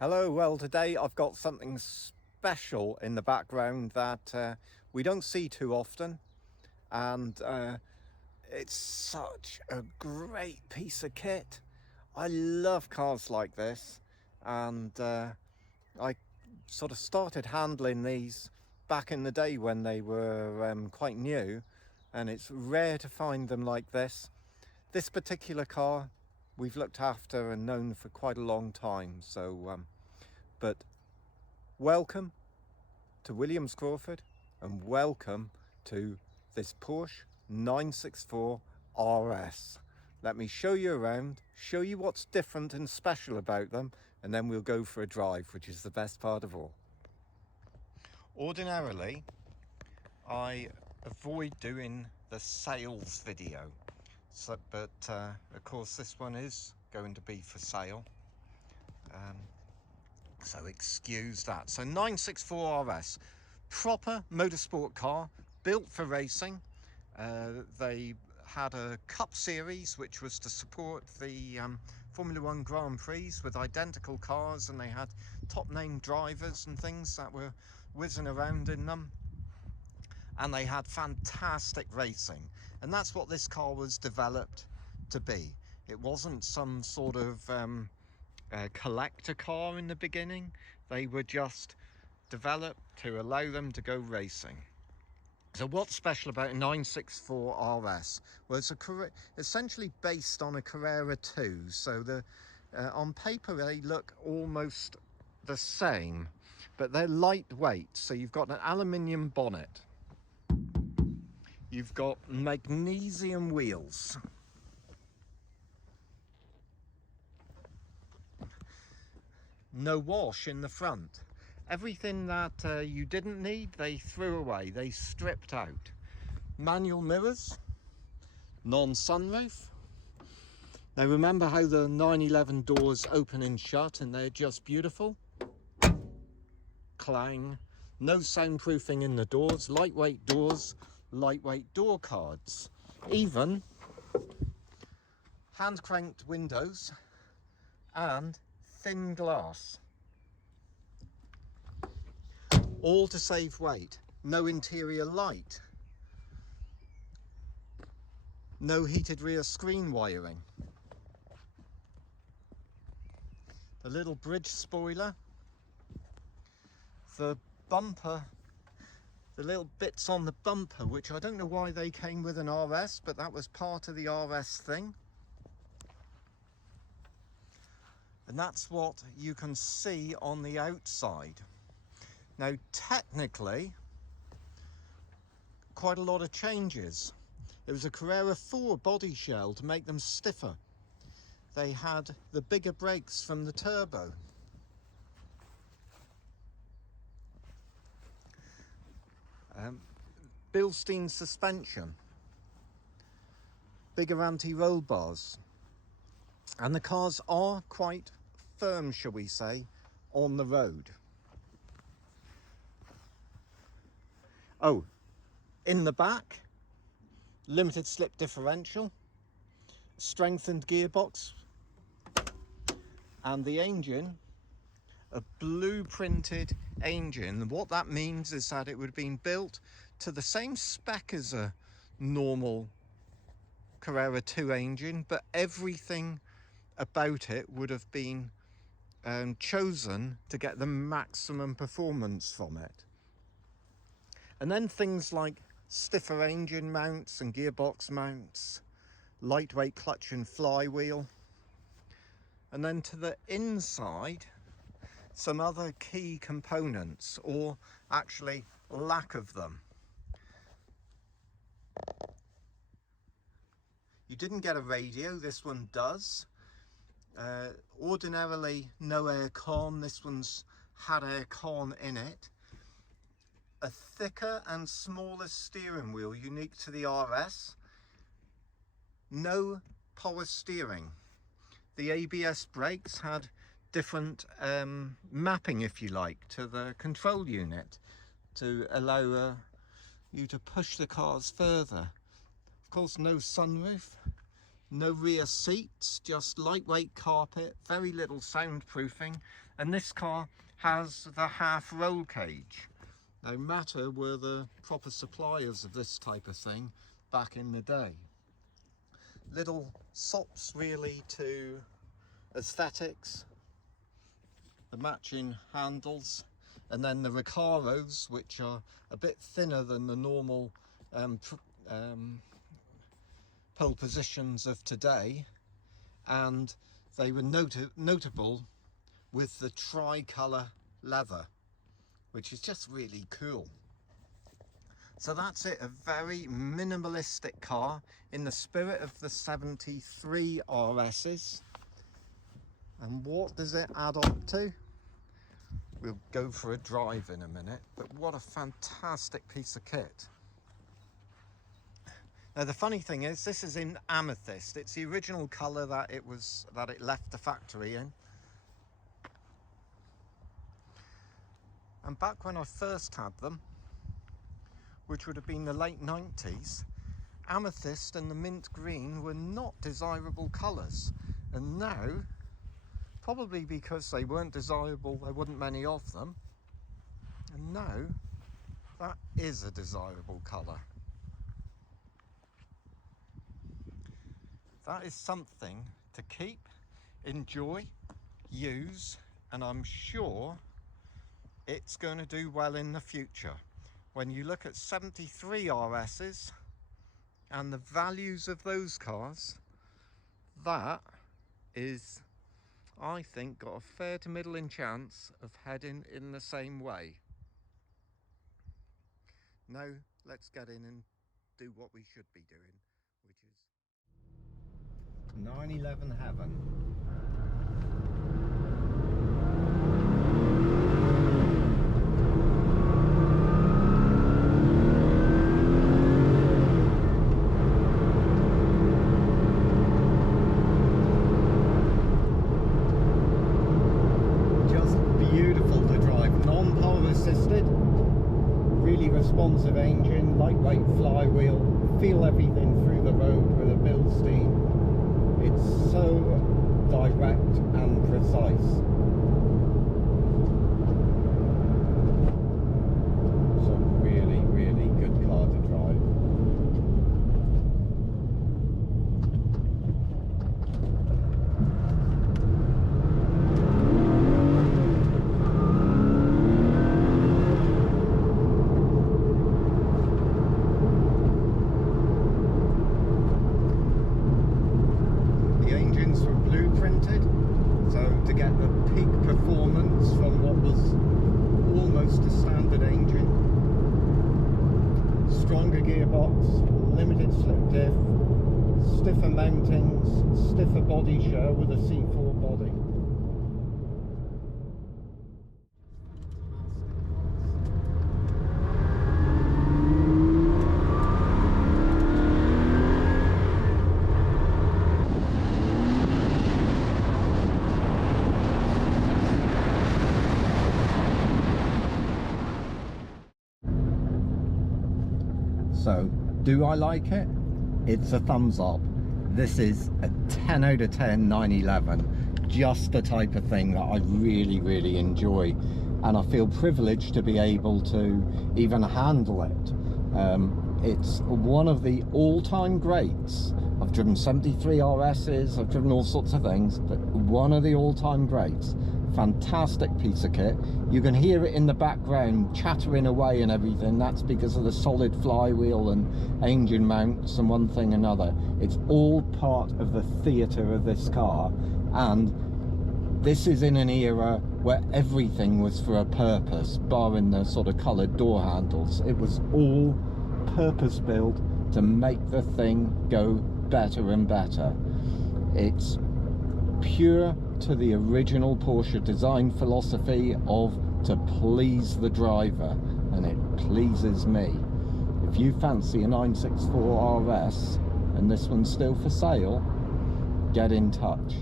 Hello, well today I've got something special in the background that we don't see too often, and it's such a great piece of kit. I love cars like this, and I sort of started handling these back in the day when they were quite new, and it's rare to find them like this. This particular car we've looked after and known for quite a long time, so but welcome to Williams Crawford, and welcome to this Porsche 964 RS. Let me show you around, show you what's different and special about them, and then we'll go for a drive, which is the best part of all. Ordinarily, I avoid doing the sales video, but of course this one is going to be for sale. So excuse that. So 964 RS, proper motorsport car, built for racing. They had a Cup Series, which was to support the Formula 1 Grand Prix with identical cars, and they had top name drivers and things that were whizzing around in them. And they had fantastic racing. And that's what this car was developed to be. It wasn't some sort of collector car in the beginning. They were just developed to allow them to go racing. So what's special about a 964 RS? Well, it's essentially based on a Carrera 2. So on paper they look almost the same, but they're lightweight. So you've got an aluminium bonnet, you've got magnesium wheels, no wash in the front. Everything that you didn't need, they threw away, they stripped out. Manual mirrors, non-sunroof. Now remember how the 911 doors open and shut, and they're just beautiful. Clang. No soundproofing in the doors, lightweight door cards. Even hand cranked windows and thin glass, all to save weight. No interior light, no heated rear screen wiring, the little bridge spoiler, the bumper, the little bits on the bumper, which I don't know why they came with an RS, but that was part of the RS thing. And that's what you can see on the outside. Now, technically, quite a lot of changes. There was a Carrera 4 body shell to make them stiffer. They had the bigger brakes from the turbo. Bilstein suspension, bigger anti-roll bars, and the cars are quite firm, shall we say, on the road. Oh, in the back, limited slip differential, strengthened gearbox, and the engine, a blueprinted engine. What that means is that it would have been built to the same spec as a normal Carrera 2 engine, but everything about it would have been chosen to get the maximum performance from it. And then things like stiffer engine mounts and gearbox mounts, lightweight clutch and flywheel, and then to the inside some other key components, or actually lack of them. You didn't get a radio, this one does. Ordinarily no aircon, this one's had aircon in it. A thicker and smaller steering wheel, unique to the RS. No power steering. The ABS brakes had different mapping, if you like, to the control unit to allow you to push the cars further. Of course, no sunroof, no rear seats, just lightweight carpet, very little soundproofing, And this car has the half roll cage. No matter were the proper suppliers of this type of thing back in the day. Little sops really to aesthetics, the matching handles, and then the Recaros, which are a bit thinner than the normal pole positions of today, and they were notable with the tricolour leather, which is just really cool. So that's it, a very minimalistic car in the spirit of the 73 RSs. And what does it add up to? We'll go for a drive in a minute, but what a fantastic piece of kit. Now the funny thing is, this is in amethyst. It's the original colour that it left the factory in. And back when I first had them, which would have been the late 90s, amethyst and the mint green were not desirable colours. And now, probably because they weren't desirable, there weren't many of them, and now that is a desirable colour. That is something to keep, enjoy, use, and I'm sure it's going to do well in the future. When you look at 73 RSs and the values of those cars, that is, I think, got a fair to middling chance of heading in the same way. Now let's get in and do what we should be doing, which is 911 heaven. Responsive engine, lightweight flywheel, feel everything through the road with a Bilstein. It's so direct and precise. It's a really, really good car to drive. Limited slip diff, stiffer mountings, stiffer body shell with a C4 body. So, do I like it? It's a thumbs up. This is a 10 out of 10 911. Just the type of thing that I really, really enjoy. And I feel privileged to be able to even handle it. It's one of the all-time greats. I've driven 73 RSs, I've driven all sorts of things, but one of the all-time greats. Fantastic piece of kit. You can hear it in the background chattering away and everything. That's because of the solid flywheel and engine mounts and one thing another. It's all part of the theatre of this car, and this is in an era where everything was for a purpose, barring the sort of coloured door handles. It was all purpose built to make the thing go better and better. It's pure to the original Porsche design philosophy of to please the driver, and it pleases me. If you fancy a 964 RS and this one's still for sale, get in touch.